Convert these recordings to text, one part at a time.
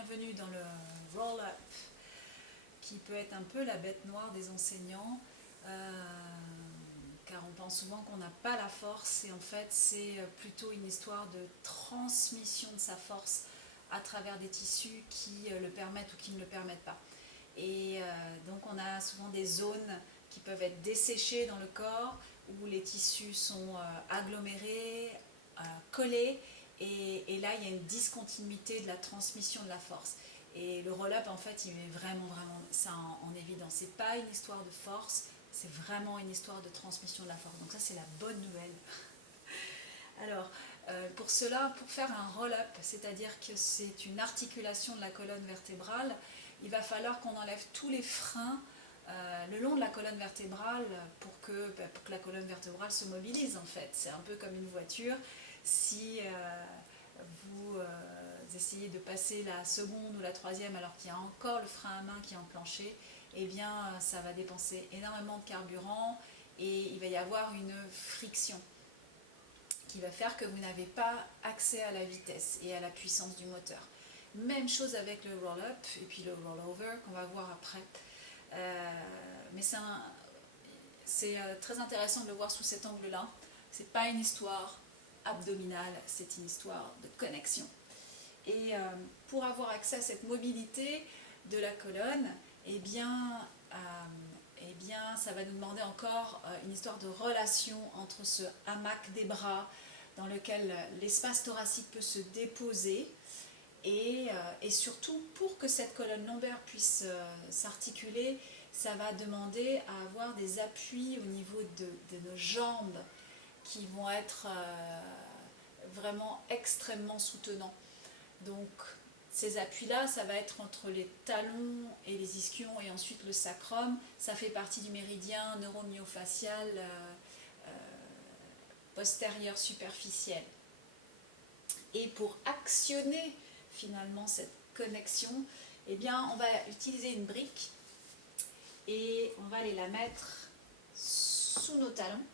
bienvenue dans le roll-up qui peut être un peu la bête noire des enseignants car on pense souvent qu'on n'a pas la force et en fait c'est plutôt une histoire de transmission de sa force à travers des tissus qui le permettent ou qui ne le permettent pas. Et donc on a souvent des zones qui peuvent être desséchées dans le corps où les tissus sont agglomérés, collés et là il y a une discontinuité de la transmission de la force. Et le roll-up en fait il met vraiment ça en évidence. C'est pas une histoire de force, c'est vraiment une histoire de transmission de la force. Donc ça c'est la bonne nouvelle. Alors pour cela, pour faire un roll-up, c'est-à-dire que c'est une articulation de la colonne vertébrale, il va falloir qu'on enlève tous les freins le long de la colonne vertébrale pour que la colonne vertébrale se mobilise en fait. C'est un peu comme une voiture. Si vous essayez de passer la seconde ou la troisième alors qu'il y a encore le frein à main qui est enclenché, eh bien ça va dépenser énormément de carburant et il va y avoir une friction qui va faire que vous n'avez pas accès à la vitesse et à la puissance du moteur. Même chose avec le roll-up et puis le roll-over qu'on va voir après. Mais c'est très intéressant de le voir sous cet angle-là. C'est pas une histoire abdominale, c'est une histoire de connexion. Et pour avoir accès à cette mobilité de la colonne, eh bien ça va nous demander encore une histoire de relation entre ce hamac des bras dans lequel l'espace thoracique peut se déposer et surtout pour que cette colonne lombaire puisse s'articuler, ça va demander à avoir des appuis au niveau de nos jambes qui vont être vraiment extrêmement soutenants. Donc ces appuis-là, ça va être entre les talons et les ischions et ensuite le sacrum. Ça fait partie du méridien neuromyofacial postérieur superficiel. Et pour actionner finalement cette connexion, eh bien on va utiliser une brique et on va aller la mettre sous nos talons,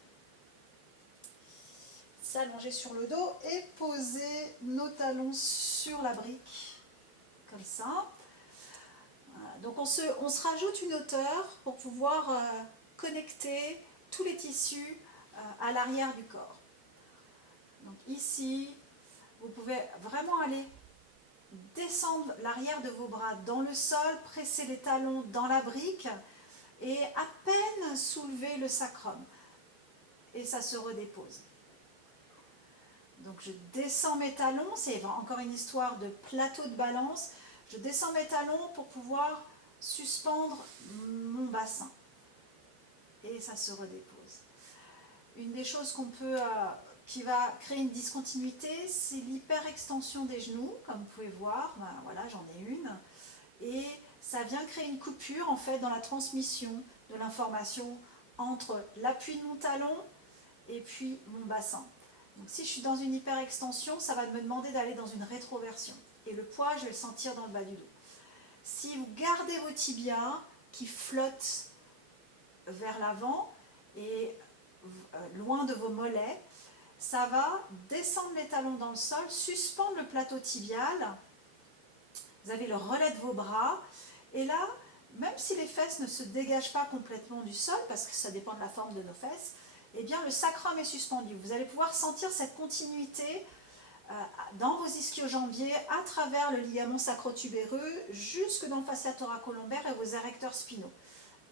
s'allonger sur le dos et poser nos talons sur la brique, comme ça. Donc on se rajoute une hauteur pour pouvoir connecter tous les tissus à l'arrière du corps. Donc ici, vous pouvez vraiment aller descendre l'arrière de vos bras dans le sol, presser les talons dans la brique et à peine soulever le sacrum. Et ça se redépose. Donc je descends mes talons, c'est encore une histoire de plateau de balance. Je descends mes talons pour pouvoir suspendre mon bassin. Et ça se redépose. Une des choses qui va créer une discontinuité, c'est l'hyperextension des genoux, comme vous pouvez voir. Ben, voilà, j'en ai une. Et ça vient créer une coupure en fait dans la transmission de l'information entre l'appui de mon talon et puis mon bassin. Donc si je suis dans une hyperextension, ça va me demander d'aller dans une rétroversion. Et le poids, je vais le sentir dans le bas du dos. Si vous gardez vos tibias qui flottent vers l'avant et loin de vos mollets, ça va descendre les talons dans le sol, suspendre le plateau tibial. Vous avez le relais de vos bras. Et là, même si les fesses ne se dégagent pas complètement du sol, parce que ça dépend de la forme de nos fesses, eh bien le sacrum est suspendu. Vous allez pouvoir sentir cette continuité dans vos ischio-jambiers à travers le ligament sacrotubéreux jusque dans le fascia thoracolombaire et vos érecteurs spinaux.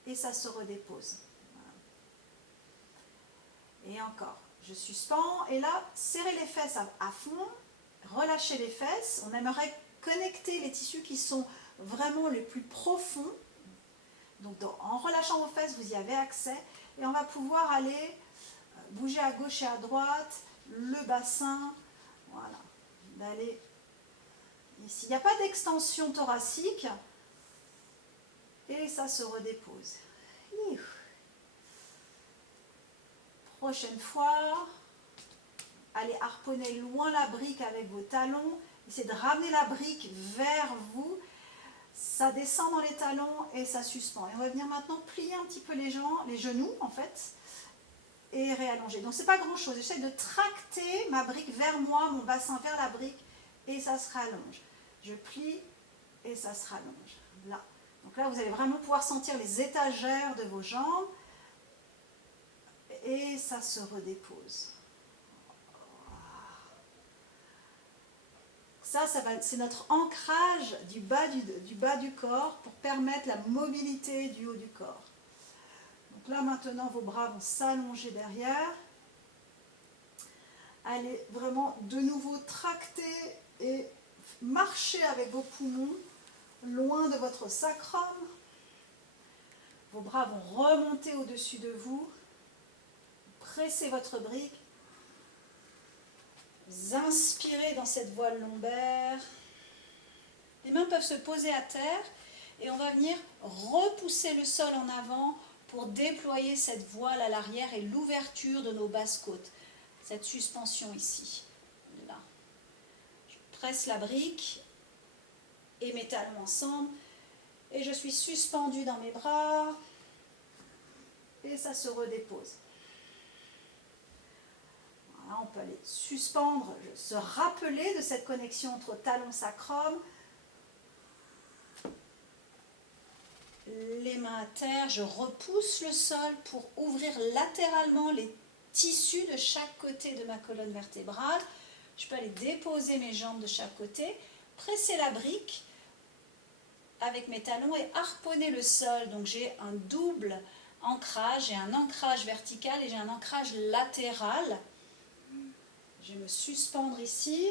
Et ça se redépose. Et encore, je suspends et là, serrez les fesses à fond, relâchez les fesses. On aimerait connecter les tissus qui sont vraiment les plus profonds. Donc en relâchant vos fesses, vous y avez accès et on va pouvoir aller bouger à gauche et à droite, le bassin, voilà, d'aller ici. Il n'y a pas d'extension thoracique et ça se redépose. Prochaine fois, allez harponner loin la brique avec vos talons, essayez de ramener la brique vers vous, ça descend dans les talons et ça suspend. Et on va venir maintenant plier un petit peu les genoux en fait, et réallonger. Donc c'est pas grand chose, j'essaie de tracter ma brique vers moi, mon bassin vers la brique et ça se rallonge. Je plie et ça se rallonge. Là. Donc là, vous allez vraiment pouvoir sentir les étagères de vos jambes et ça se redépose. Ça c'est notre ancrage du bas du corps pour permettre la mobilité du haut du corps. Donc là, maintenant, vos bras vont s'allonger derrière. Allez vraiment de nouveau tracter et marcher avec vos poumons loin de votre sacrum. Vos bras vont remonter au-dessus de vous. Pressez votre brique. Vous inspirez dans cette voile lombaire. Les mains peuvent se poser à terre et on va venir repousser le sol en avant pour déployer cette voile à l'arrière et l'ouverture de nos basses côtes. Cette suspension ici, là. Je presse la brique et mes talons ensemble et je suis suspendue dans mes bras et ça se redépose. Voilà, on peut aller suspendre, se rappeler de cette connexion entre talon sacrum. Les mains à terre, je repousse le sol pour ouvrir latéralement les tissus de chaque côté de ma colonne vertébrale. Je peux aller déposer mes jambes de chaque côté, presser la brique avec mes talons et harponner le sol. Donc j'ai un double ancrage, j'ai un ancrage vertical et j'ai un ancrage latéral. Je vais me suspendre ici,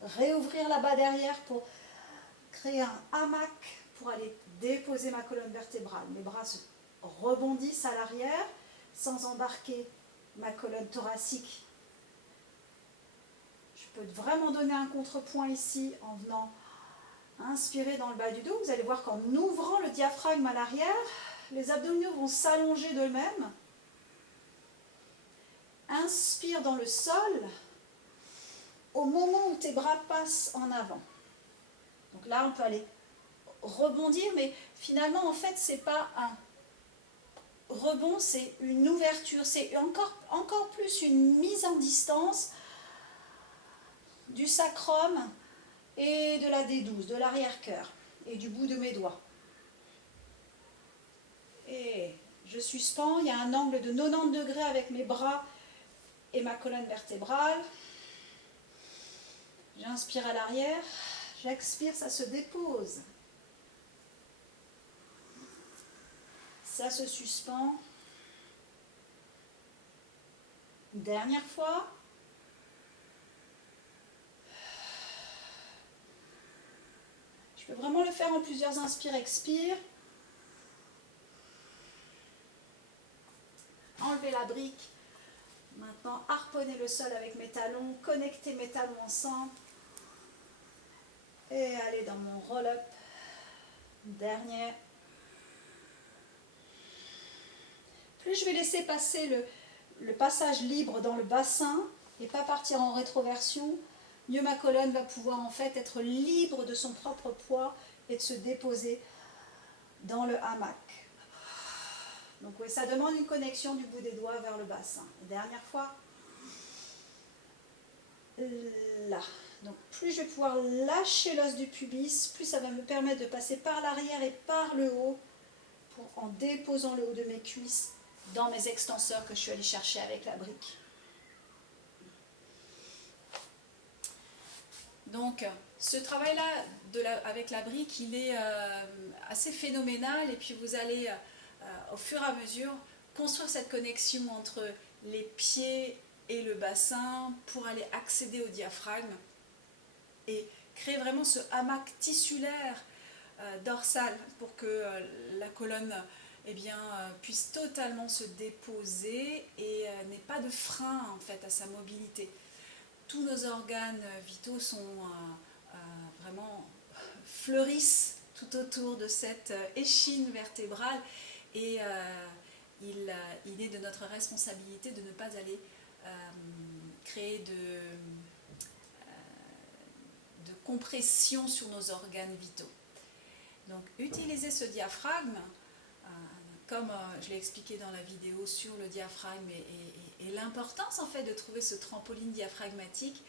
réouvrir là-bas derrière pour créer un hamac pour aller déposer ma colonne vertébrale. Mes bras se rebondissent à l'arrière sans embarquer ma colonne thoracique. Je peux vraiment donner un contrepoint ici en venant inspirer dans le bas du dos. Vous allez voir qu'en ouvrant le diaphragme à l'arrière, les abdominaux vont s'allonger d'eux-mêmes. Inspire dans le sol au moment où tes bras passent en avant. Donc là, on peut aller rebondir, mais finalement, en fait, ce n'est pas un rebond, c'est une ouverture, c'est encore plus une mise en distance du sacrum et de la D12, de l'arrière-cœur et du bout de mes doigts. Et je suspends, il y a un angle de 90 degrés avec mes bras et ma colonne vertébrale. J'inspire à l'arrière, j'expire, ça se dépose. Ça se suspend. Une dernière fois. Je peux vraiment le faire en plusieurs inspires-expires. Enlever la brique. Maintenant, harponner le sol avec mes talons, connecter mes talons ensemble. Et aller dans mon roll-up. Dernier. Plus je vais laisser passer le passage libre dans le bassin et pas partir en rétroversion, mieux ma colonne va pouvoir en fait être libre de son propre poids et de se déposer dans le hamac. Donc oui, ça demande une connexion du bout des doigts vers le bassin. Dernière fois. Là. Donc plus je vais pouvoir lâcher l'os du pubis, plus ça va me permettre de passer par l'arrière et par le haut en déposant le haut de mes cuisses dans mes extenseurs que je suis allée chercher avec la brique. Donc ce travail-là avec la brique, il est assez phénoménal et puis vous allez au fur et à mesure construire cette connexion entre les pieds et le bassin pour aller accéder au diaphragme et créer vraiment ce hamac tissulaire dorsal pour que la colonne puisse totalement se déposer et n'ait pas de frein en fait à sa mobilité. Tous nos organes vitaux sont vraiment fleurissent tout autour de cette échine vertébrale et il est de notre responsabilité de ne pas aller créer de compression sur nos organes vitaux. Donc utiliser ce diaphragme, comme je l'ai expliqué dans la vidéo sur le diaphragme et l'importance en fait de trouver ce trampoline diaphragmatique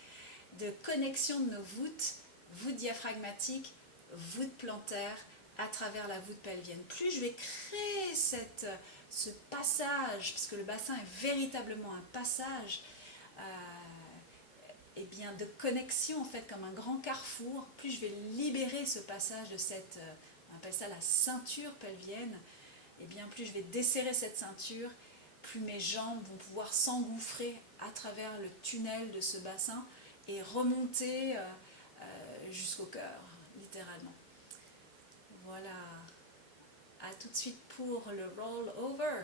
de connexion de nos voûtes voûte diaphragmatique, voûte plantaire, à travers la voûte pelvienne. Plus je vais créer ce passage, puisque le bassin est véritablement un passage eh bien, de connexion, en fait, comme un grand carrefour, plus je vais libérer ce passage de cette, on appelle ça la ceinture pelvienne, et bien plus je vais desserrer cette ceinture, plus mes jambes vont pouvoir s'engouffrer à travers le tunnel de ce bassin et remonter jusqu'au cœur, littéralement. Voilà. À tout de suite pour le roll over.